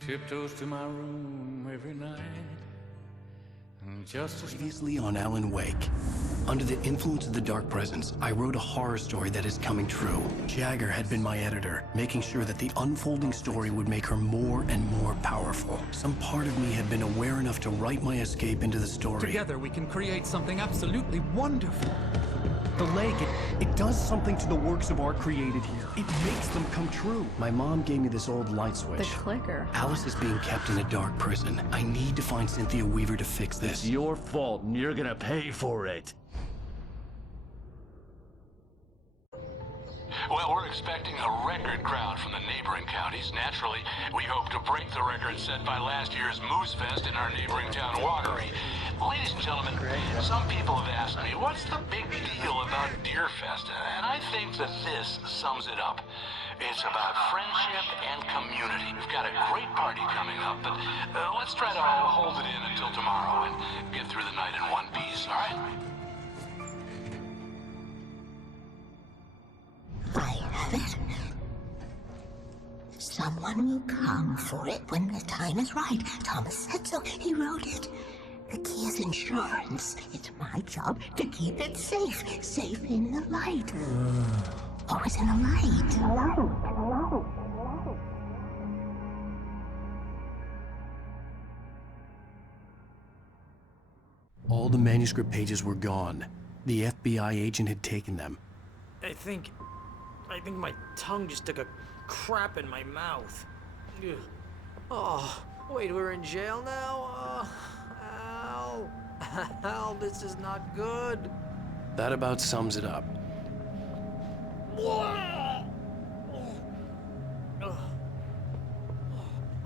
Tiptoes to my room every night. Just as Previously on Alan Wake. Under the influence of the dark presence, I wrote a horror story that is coming true. Jagger had been my editor, making sure that the unfolding story would make her more and more powerful. Some part of me had been aware enough to write my escape into the story. Together we can create something absolutely wonderful. The lake, it does something to the works of art created here. It makes them come true. My mom gave me this old light switch. The clicker. Alice is being kept in a dark prison. I need to find Cynthia Weaver to fix this. It's your fault, and you're gonna pay for it. Well, we're expecting a record crowd from the neighboring counties. Naturally, we hope to break the record set by last year's Moose Fest in our neighboring town, Watery. Ladies and gentlemen, some people have asked me, what's the big deal about Deer Fest? And I think that this sums it up. It's about friendship and community. We've got a great party coming up, but let's try to hold it in until tomorrow and get through the night in one piece, all right? I have it. Someone will come for it when the time is right. Thomas said so. He wrote it. The key is insurance. It's my job to keep it safe. Safe in the light. Always in the light. All the manuscript pages were gone. The FBI agent had taken them. I think my tongue just took a crap in my mouth. Ugh. Oh, wait, we're in jail now? Al. Al, this is not good. That about sums it up.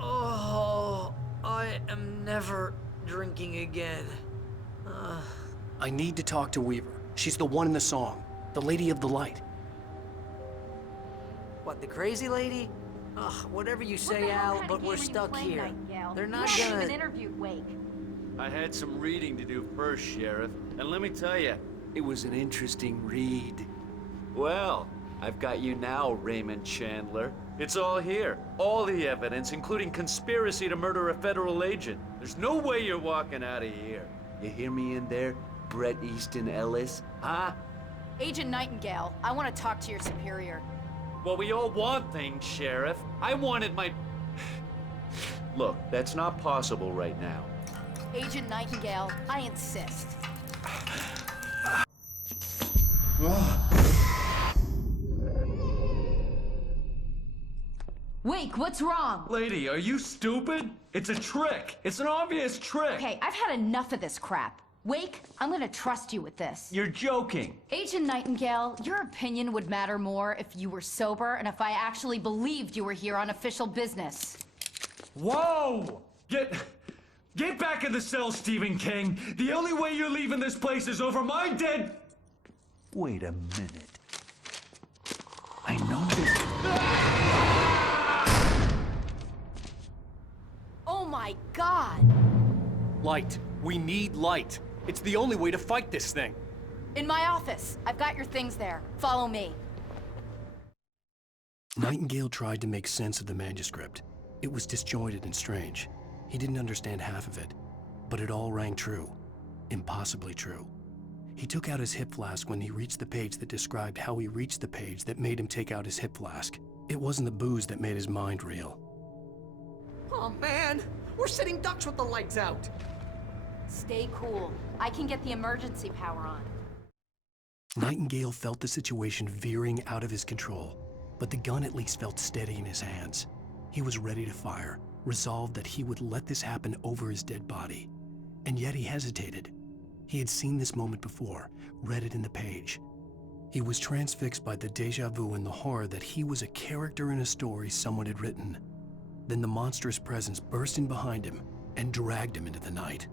Oh, I am never drinking again. I need to talk to Weaver. She's the one in the song. The Lady of the Light. What, the crazy lady? Ugh, whatever you say, Al, but we're stuck here. They're not gonna... interviewed Wake. I had some reading to do first, Sheriff, and let me tell you, it was an interesting read. Well, I've got you now, Raymond Chandler. It's all here. All the evidence, including conspiracy to murder a federal agent. There's no way you're walking out of here. You hear me in there, Bret Easton Ellis? Huh? Agent Nightingale, I want to talk to your superior. Well, we all want things, Sheriff. I wanted my... Look, that's not possible right now. Agent Nightingale, I insist. Wake, what's wrong? Lady, are you stupid? It's a trick. It's an obvious trick. Okay, I've had enough of this crap. Wake, I'm gonna trust you with this. You're joking. Agent Nightingale, your opinion would matter more if you were sober and if I actually believed you were here on official business. Whoa! Get back in the cell, Stephen King. The only way you're leaving this place is over my dead... Wait a minute. I know this. Oh my God! Light. We need light. It's the only way to fight this thing. In my office. I've got your things there. Follow me. Nightingale tried to make sense of the manuscript. It was disjointed and strange. He didn't understand half of it, but it all rang true. Impossibly true. He took out his hip flask when he reached the page that described how he reached the page that made him take out his hip flask. It wasn't the booze that made his mind reel. Oh, man! We're sitting ducks with the lights out! Stay cool. I can get the emergency power on. Nightingale felt the situation veering out of his control, but the gun at least felt steady in his hands. He was ready to fire, resolved that he would let this happen over his dead body. And yet he hesitated. He had seen this moment before, read it in the page. He was transfixed by the déjà vu and the horror that he was a character in a story someone had written. Then the monstrous presence burst in behind him and dragged him into the night.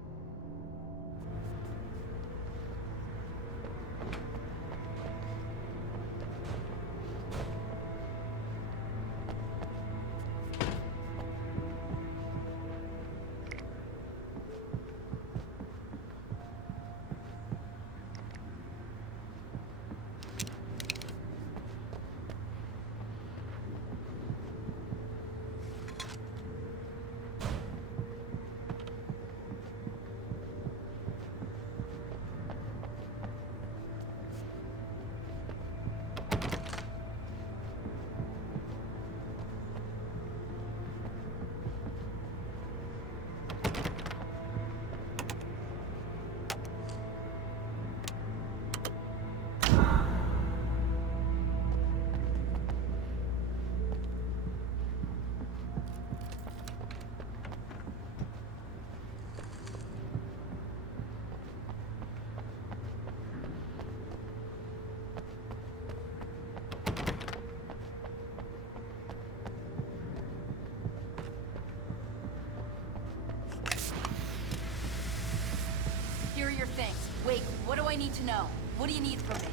things. Wait, what do I need to know? What do you need from me?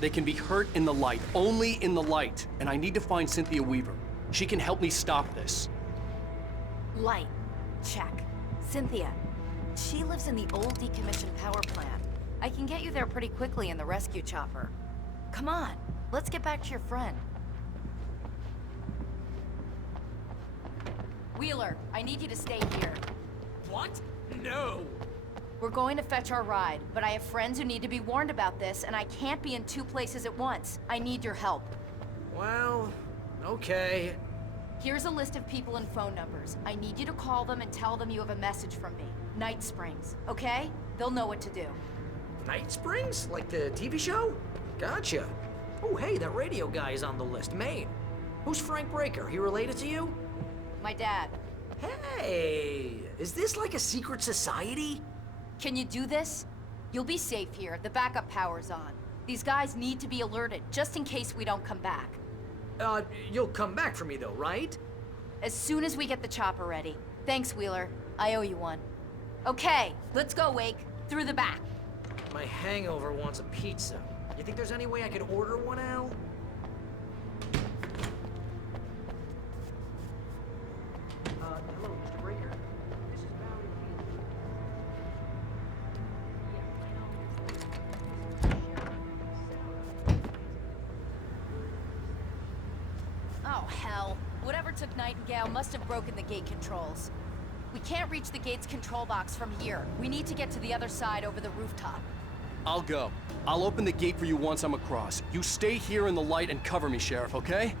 They can be hurt in the light, only in the light. And I need to find Cynthia Weaver. She can help me stop this. Light. Check. Cynthia. She lives in the old decommissioned power plant. I can get you there pretty quickly in the rescue chopper. Come on, let's get back to your friend. Wheeler, I need you to stay here. What? No! We're going to fetch our ride, but I have friends who need to be warned about this, and I can't be in 2 places at once. I need your help. Well, okay. Here's a list of people and phone numbers. I need you to call them and tell them you have a message from me. Night Springs, okay? They'll know what to do. Night Springs? Like the TV show? Gotcha. Oh, hey, that radio guy is on the list. Maine. Who's Frank Breaker? He related to you? My dad. Hey, is this like a secret society? Can you do this? You'll be safe here. The backup power's on. These guys need to be alerted, just in case we don't come back. You'll come back for me though, right? As soon as we get the chopper ready. Thanks, Wheeler. I owe you one. Okay, let's go, Wake. Through the back. My hangover wants a pizza. You think there's any way I could order one, Al? Hello, Mr. Breaker. This is Valley Oh, hell. Whatever took Nightingale must have broken the gate controls. We can't reach the gate's control box from here. We need to get to the other side over the rooftop. I'll go. I'll open the gate for you once I'm across. You stay here in the light and cover me, Sheriff, okay?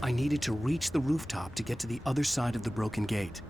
I needed to reach the rooftop to get to the other side of the broken gate.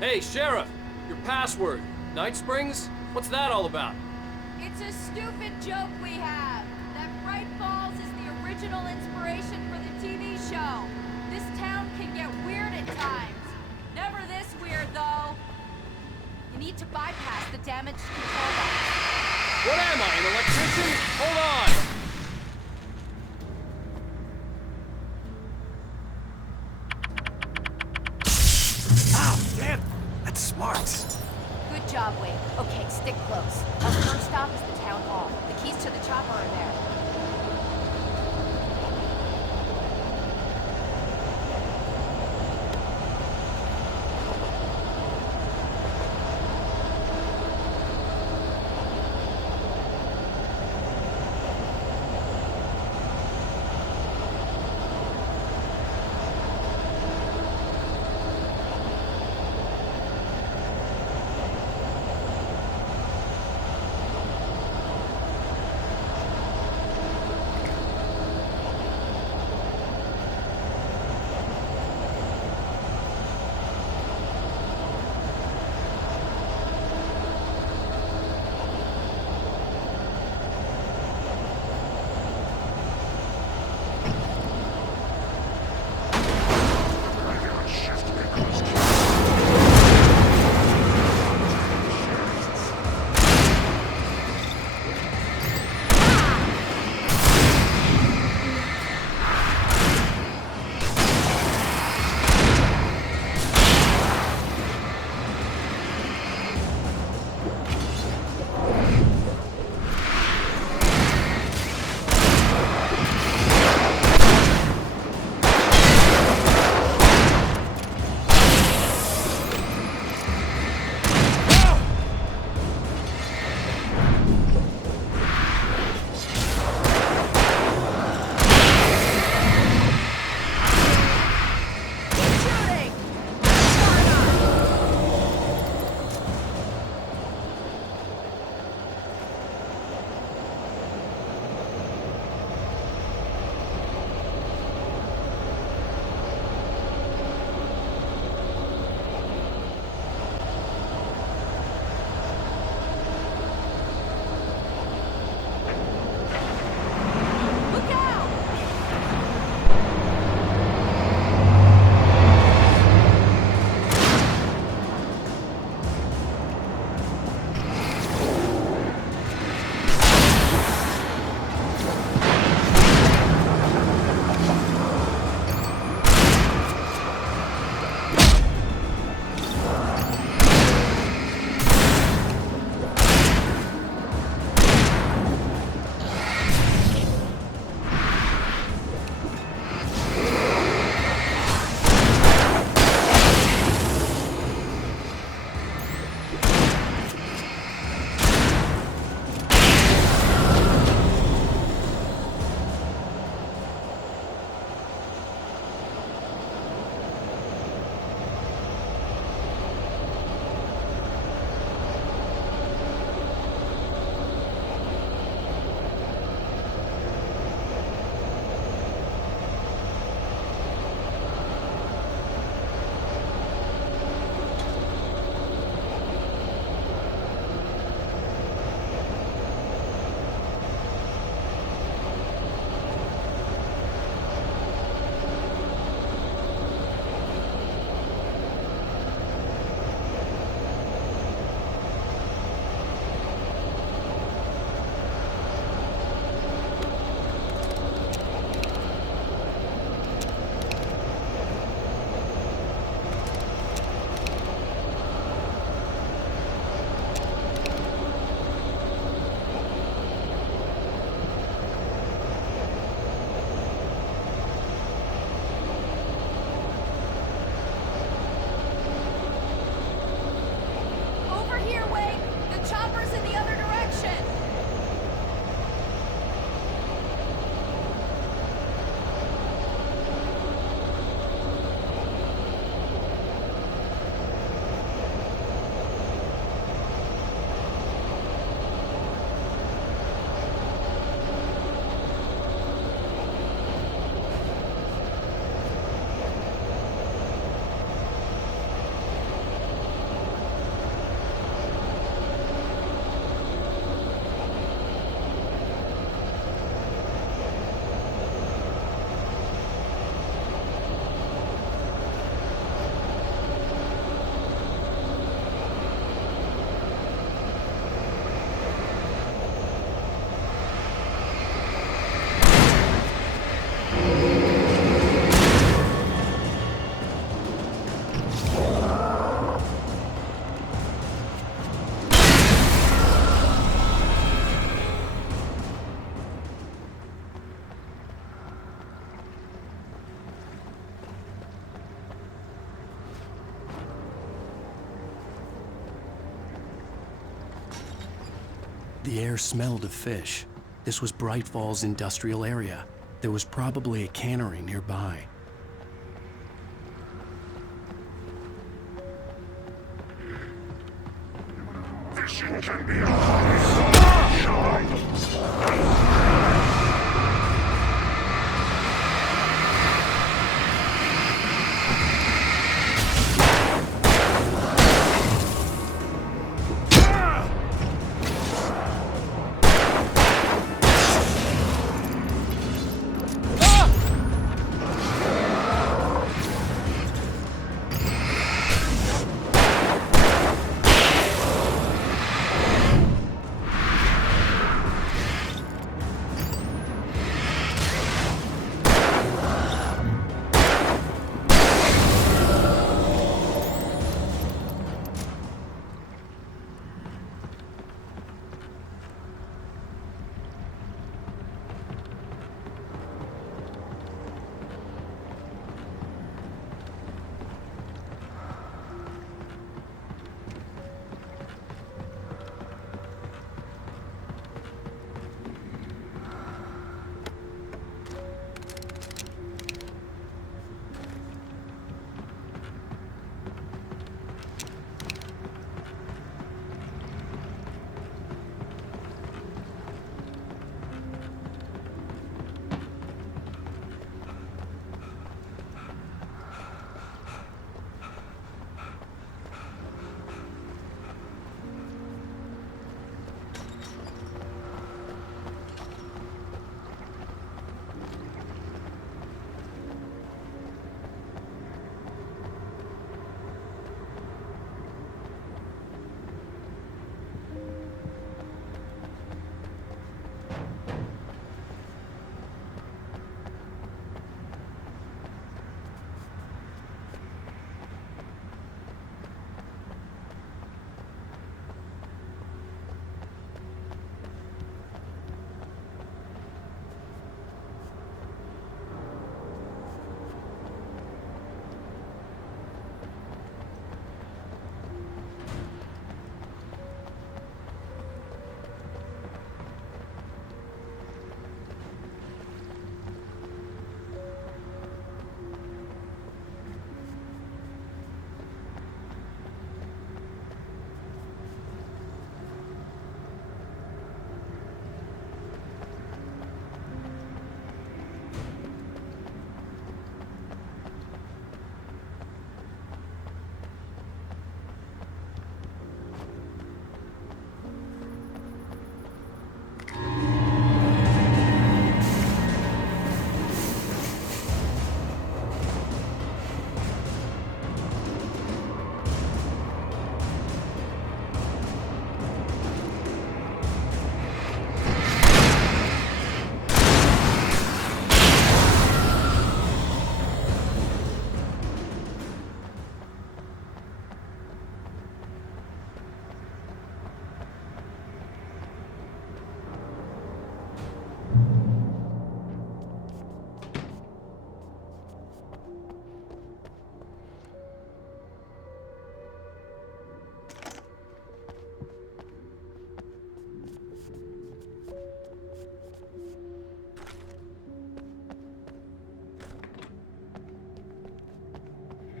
Hey, Sheriff! Your password. Night Springs? What's that all about? It's a stupid joke we have. That Bright Falls is the original inspiration for the TV show. This town can get weird at times. Never this weird, though. You need to bypass the damaged control box. What am I, an electrician? Hold on! Ah, damn! That's smart. Good job, Wade. Okay, stick close. Our first stop is the town hall. The keys to the chopper are there. The air smelled of fish. This was Bright Falls industrial area. There was probably a cannery nearby. Fishing can be a hard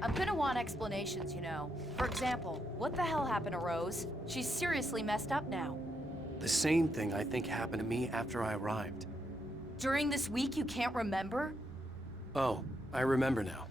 I'm gonna want explanations, you know. For example, what the hell happened to Rose? She's seriously messed up now. The same thing I think happened to me after I arrived. During this week you can't remember? Oh, I remember now.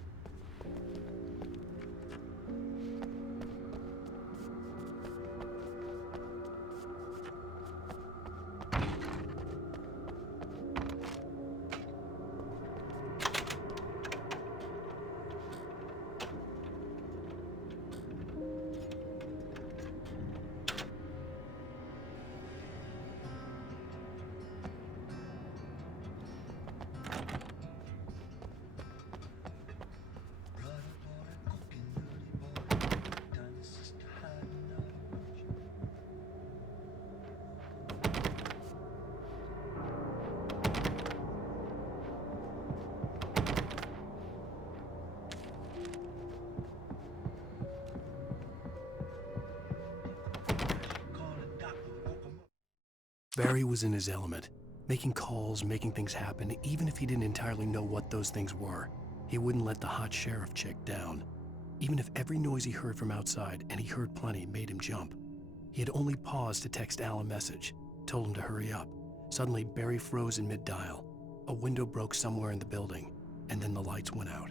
Barry was in his element, making calls, making things happen, even if he didn't entirely know what those things were. He wouldn't let the hot sheriff chick down. Even if every noise he heard from outside, and he heard plenty, made him jump. He had only paused to text Al a message, told him to hurry up. Suddenly, Barry froze in mid-dial. A window broke somewhere in the building, and then the lights went out.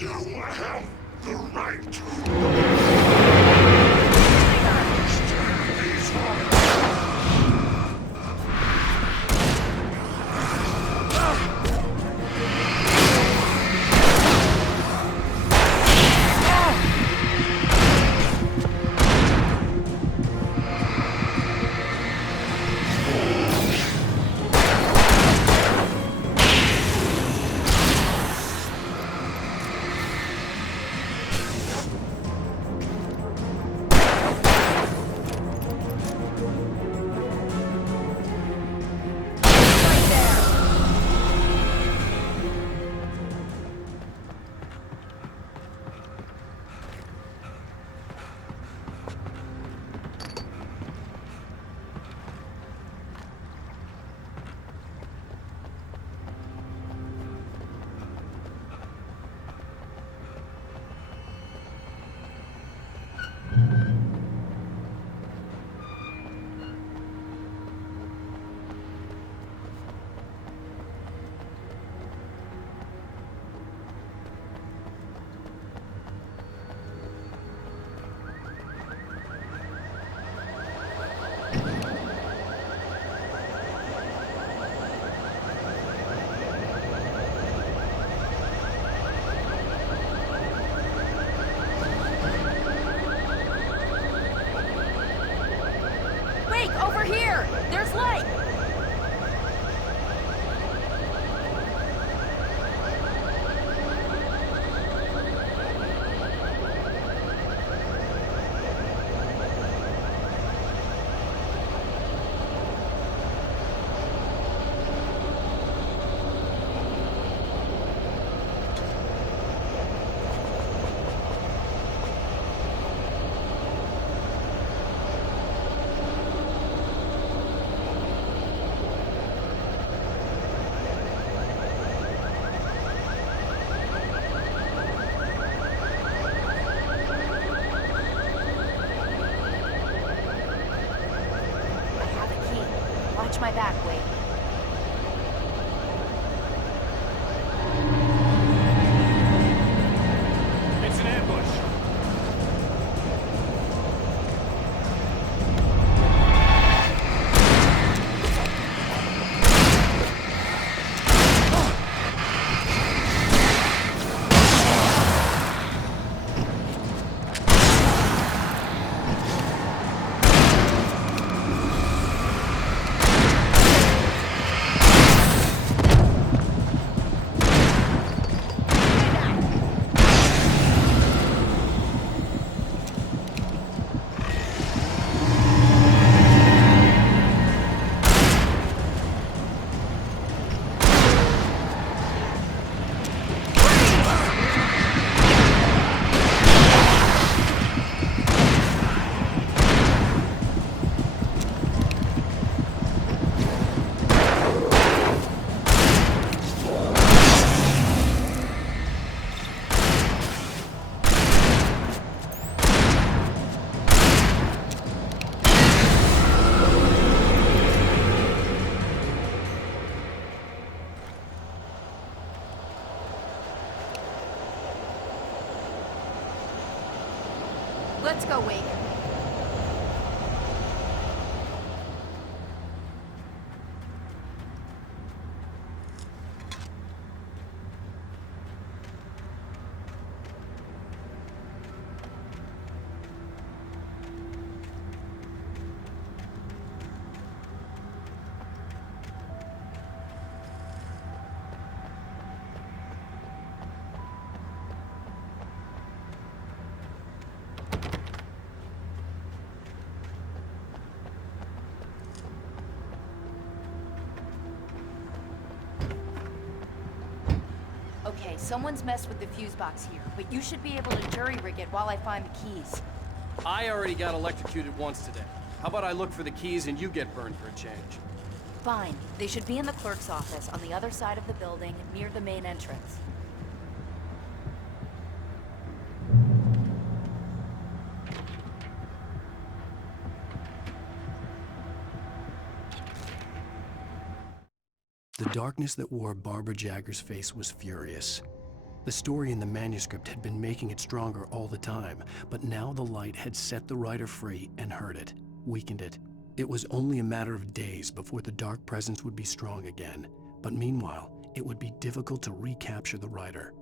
You have the right to stand these orders. Over here! There's light! Watch my back, Wade. It's an ambush. Let's go, Wade. Okay, someone's messed with the fuse box here, but you should be able to jury-rig it while I find the keys. I already got electrocuted once today. How about I look for the keys and you get burned for a change? Fine. They should be in the clerk's office on the other side of the building, near the main entrance. The darkness that wore Barbara Jagger's face was furious. The story in the manuscript had been making it stronger all the time, but now the light had set the writer free and hurt it, weakened it. It was only a matter of days before the dark presence would be strong again, but meanwhile, it would be difficult to recapture the writer.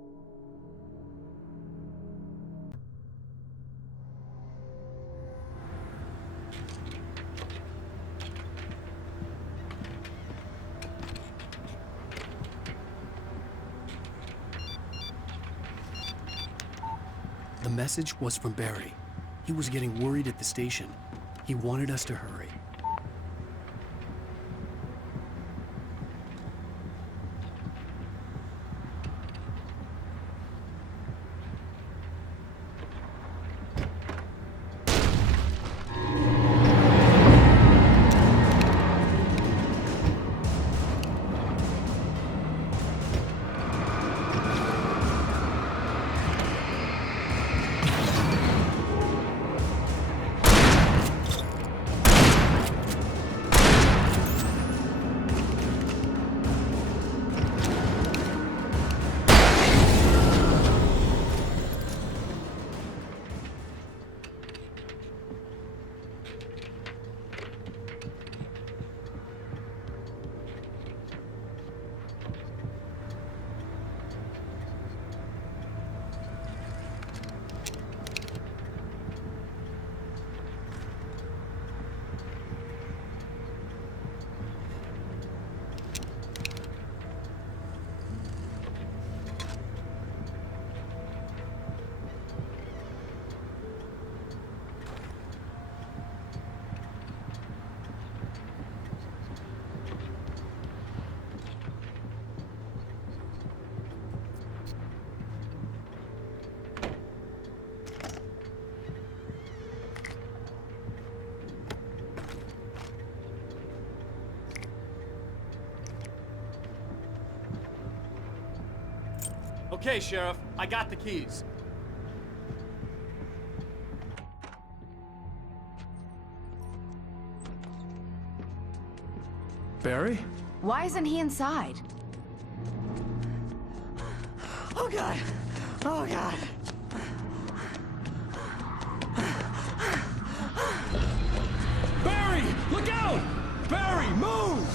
The message was from Barry. He was getting worried at the station. He wanted us to hurry. Okay, Sheriff, I got the keys. Barry? Why isn't he inside? Oh God! Oh God! Barry! Look out! Barry, move!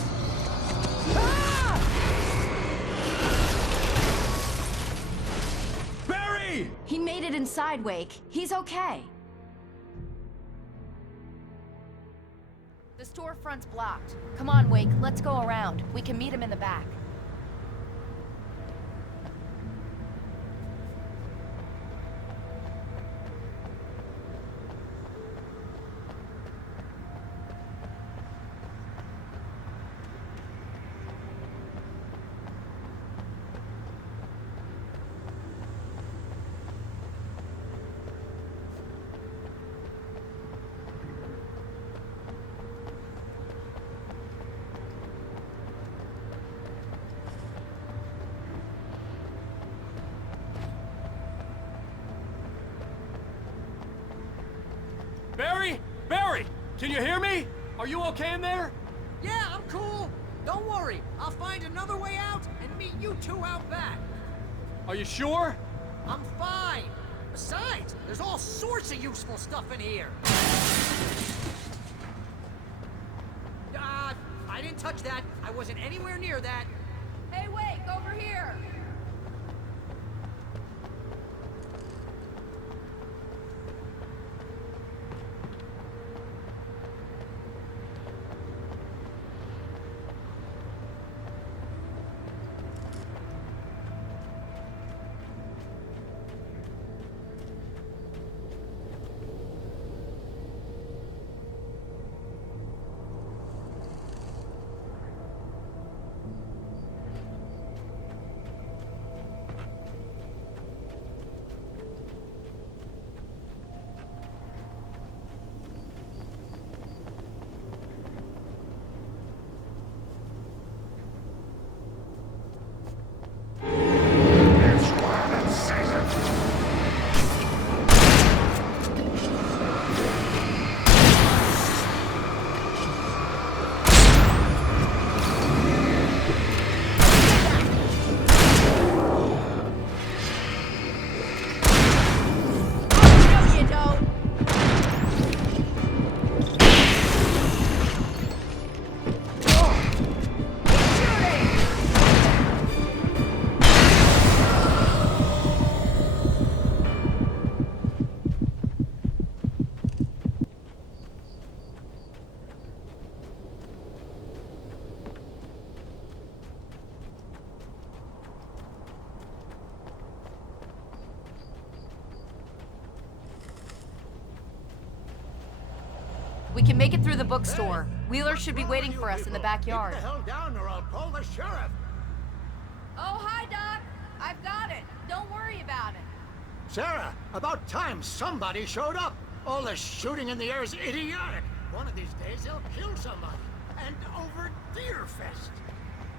Barry! He made it inside, Wake. He's okay. The storefront's blocked. Come on, Wake. Let's go around. We can meet him in the back. Barry? Barry! Can you hear me? Are you okay in there? Yeah, I'm cool. Don't worry. I'll find another way out and meet you two out back. Are you sure? I'm fine. Besides, there's all sorts of useful stuff in here. I didn't touch that. I wasn't anywhere near that. Hey, Wake, over here! We can make it through the bookstore. Wheeler should be waiting for us in the backyard. Keep the hell down or I'll call the sheriff. Oh, hi, Doc. I've got it. Don't worry about it. Sarah, about time somebody showed up. All the shooting in the air is idiotic. One of these days they'll kill somebody. And over Deerfest.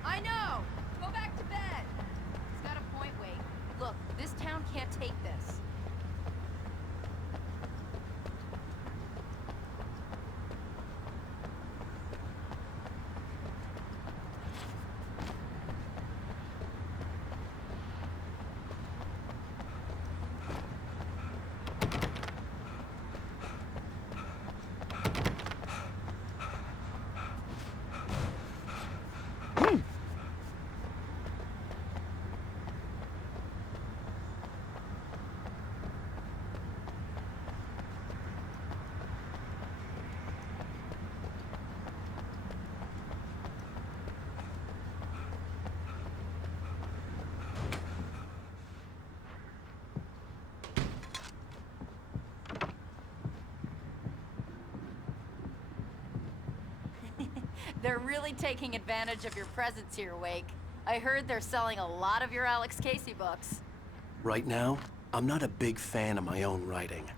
I know. Go back to bed. He's got a point, Wade. Look, this town can't take this. They're really taking advantage of your presence here, Wake. I heard they're selling a lot of your Alex Casey books. Right now, I'm not a big fan of my own writing.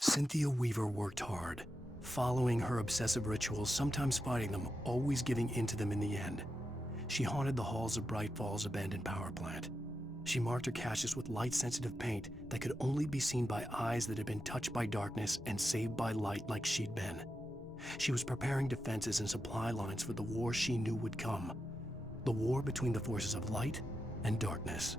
Cynthia Weaver worked hard, following her obsessive rituals, sometimes fighting them, always giving in to them in the end. She haunted the halls of Bright Falls' abandoned power plant. She marked her caches with light-sensitive paint that could only be seen by eyes that had been touched by darkness and saved by light like she'd been. She was preparing defenses and supply lines for the war she knew would come. The war between the forces of light and darkness.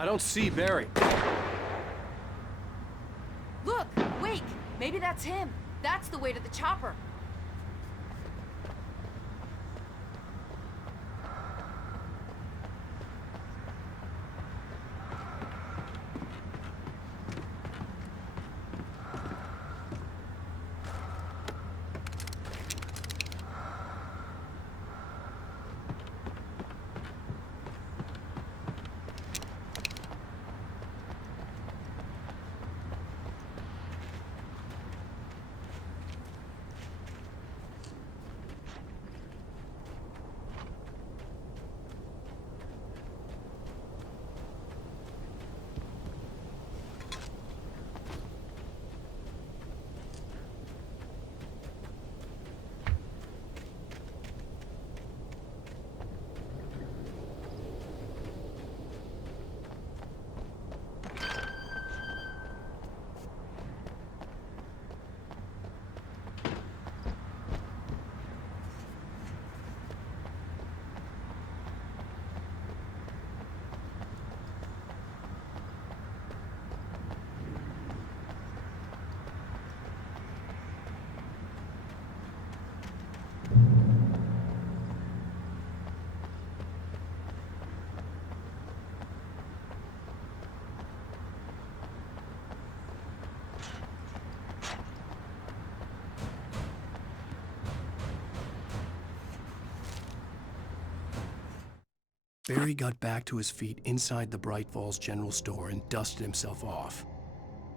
I don't see Barry. Look, Wake! Maybe that's him. That's the way to the chopper. Barry got back to his feet inside the Bright Falls General Store and dusted himself off.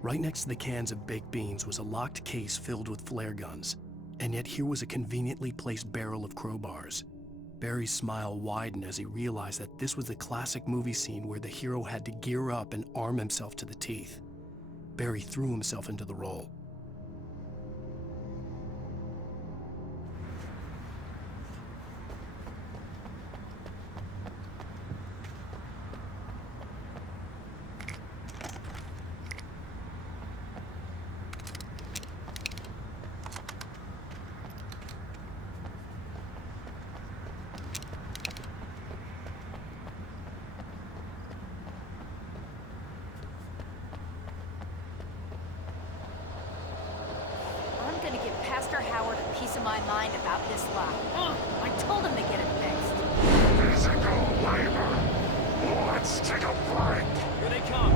Right next to the cans of baked beans was a locked case filled with flare guns, and yet here was a conveniently placed barrel of crowbars. Barry's smile widened as he realized that this was the classic movie scene where the hero had to gear up and arm himself to the teeth. Barry threw himself into the role. I'm gonna give Pastor Howard a piece of my mind about this lot. I told him to get it fixed. Physical labor. Let's take a break. Here they come.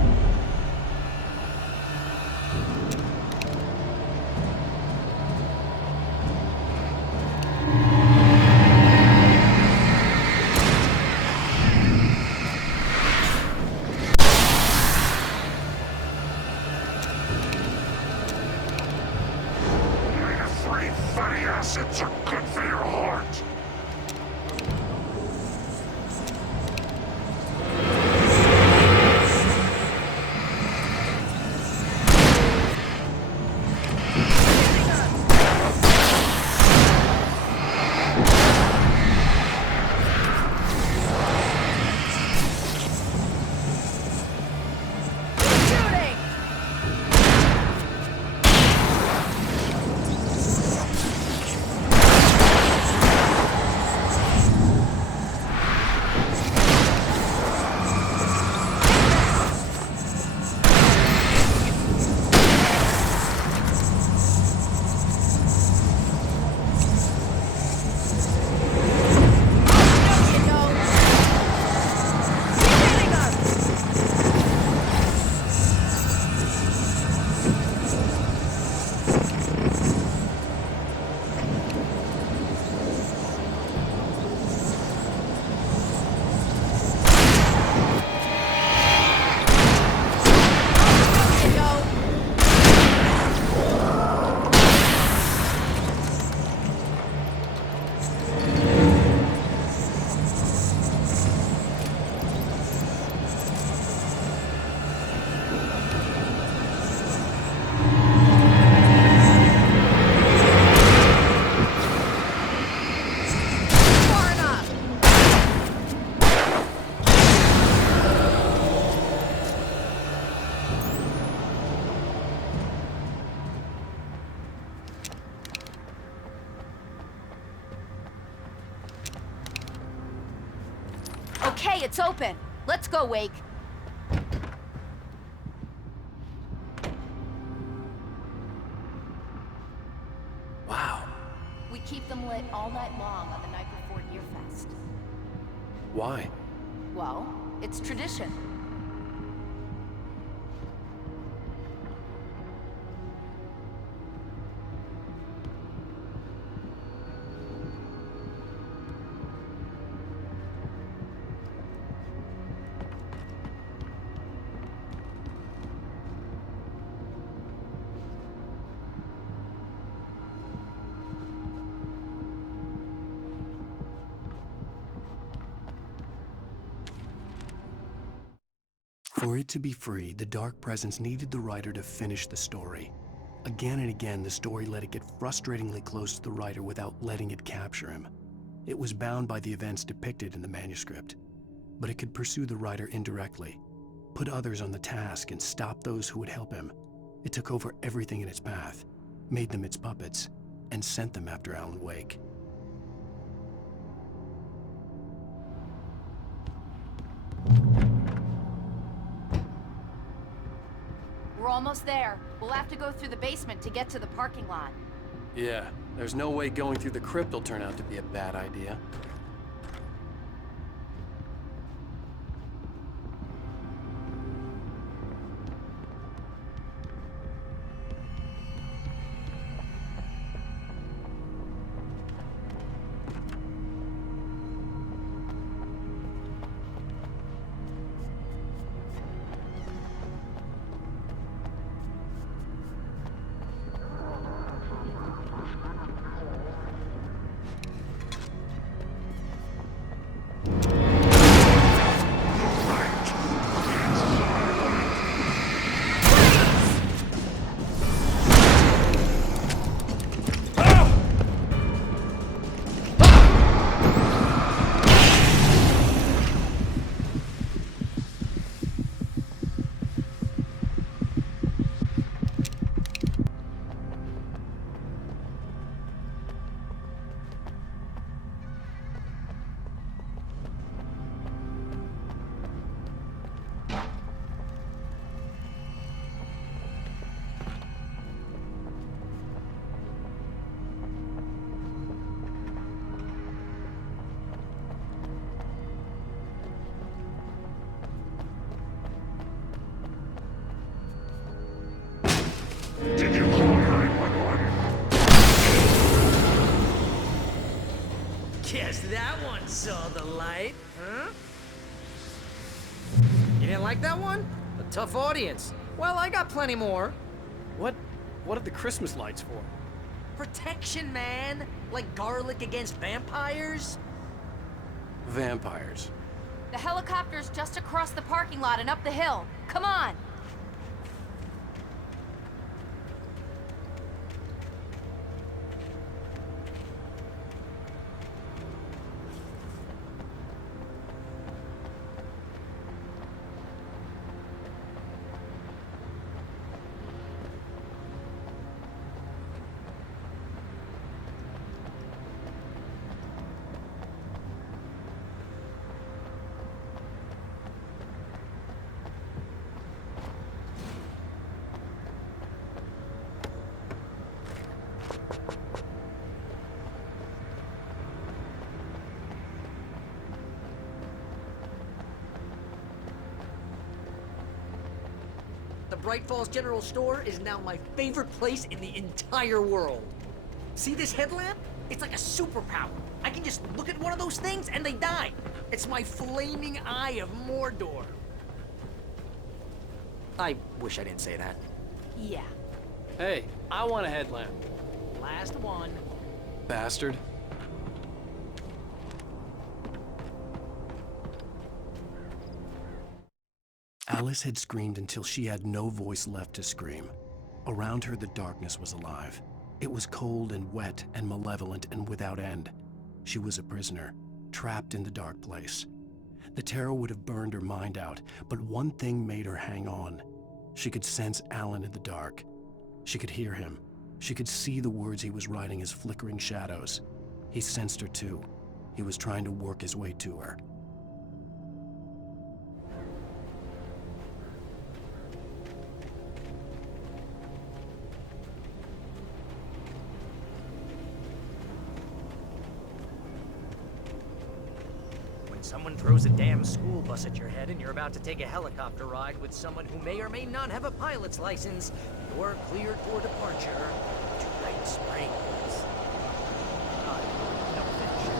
Omega-3 fatty acids are good for your heart. Shooting! You know. Keep hitting us! You know. Far enough! Okay, it's open. Let's go, Wake. Wow. We keep them lit all night long on the night before Yearfest. Why? Well, it's tradition. For it to be free, the Dark Presence needed the writer to finish the story. Again and again, the story let it get frustratingly close to the writer without letting it capture him. It was bound by the events depicted in the manuscript, but it could pursue the writer indirectly, put others on the task, and stop those who would help him. It took over everything in its path, made them its puppets, and sent them after Alan Wake. We're almost there. We'll have to go through the basement to get to the parking lot. Yeah, there's no way going through the crypt will turn out to be a bad idea. Did you call 911? Guess that one saw the light, huh? You didn't like that one? A tough audience. Well, I got plenty more. What are the Christmas lights for? Protection, man. Like garlic against vampires. Vampires. The helicopter's just across the parking lot and up the hill. Come on! The Bright Falls General Store is now my favorite place in the entire world. See this headlamp? It's like a superpower. I can just look at one of those things and they die. It's my flaming eye of Mordor. I wish I didn't say that. Yeah. Hey, I want a headlamp. Last one. Bastard. Alice had screamed until she had no voice left to scream. Around her, the darkness was alive. It was cold and wet and malevolent and without end. She was a prisoner, trapped in the dark place. The terror would have burned her mind out, but one thing made her hang on. She could sense Alan in the dark. She could hear him. She could see the words he was writing as flickering shadows. He sensed her too. He was trying to work his way to her. Someone throws a damn school bus at your head and you're about to take a helicopter ride with someone who may or may not have a pilot's license, you're cleared for departure to Night Springs. No finish.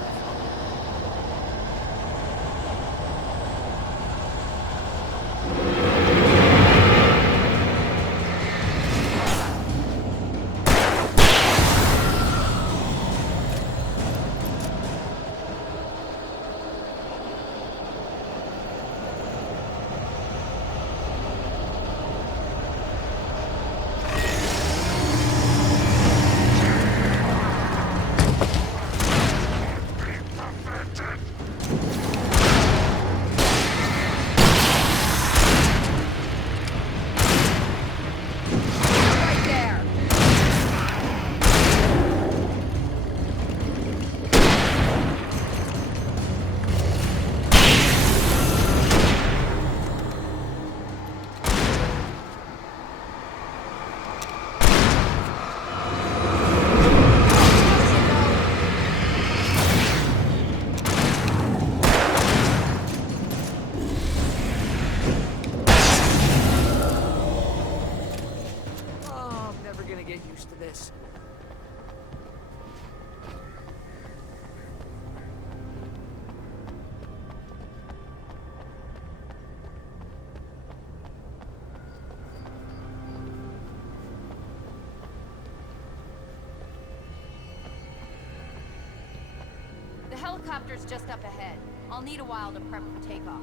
The helicopter's just up ahead. I'll need a while to prep for takeoff.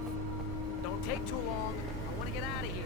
Don't take too long. I want to get out of here.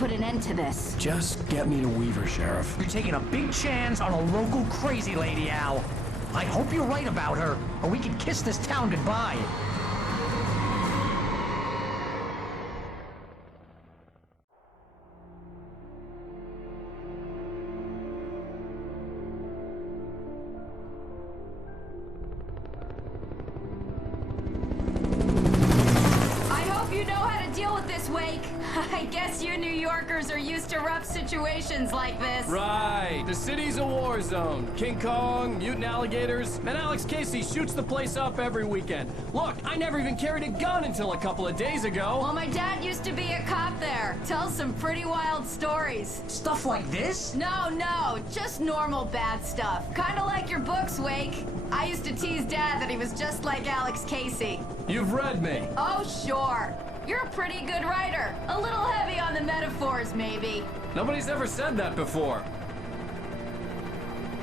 put an end to this. Just get me to Weaver, Sheriff. You're taking a big chance on a local crazy lady, Al. I hope you're right about her, or we can kiss this town goodbye. I guess you New Yorkers are used to rough situations like this. Right. The city's a war zone. King Kong, mutant alligators, and Alex Casey shoots the place up every weekend. Look, I never even carried a gun until a couple of days ago. Well, my dad used to be a cop there. Tells some pretty wild stories. Stuff like this? No, just normal bad stuff. Kinda like your books, Wake. I used to tease Dad that he was just like Alex Casey. You've read me. Oh, sure. You're a pretty good writer. A little heavy on the metaphors, maybe. Nobody's ever said that before.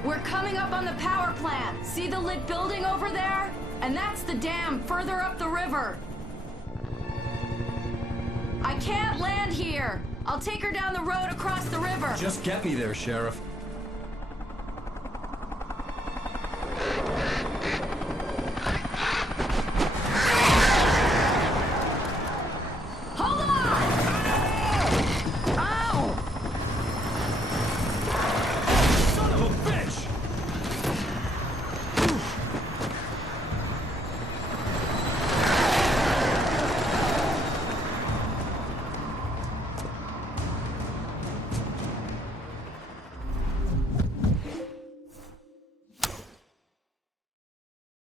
We're coming up on the power plant. See the lit building over there? And that's the dam further up the river. I can't land here. I'll take her down the road across the river. Just get me there, Sheriff.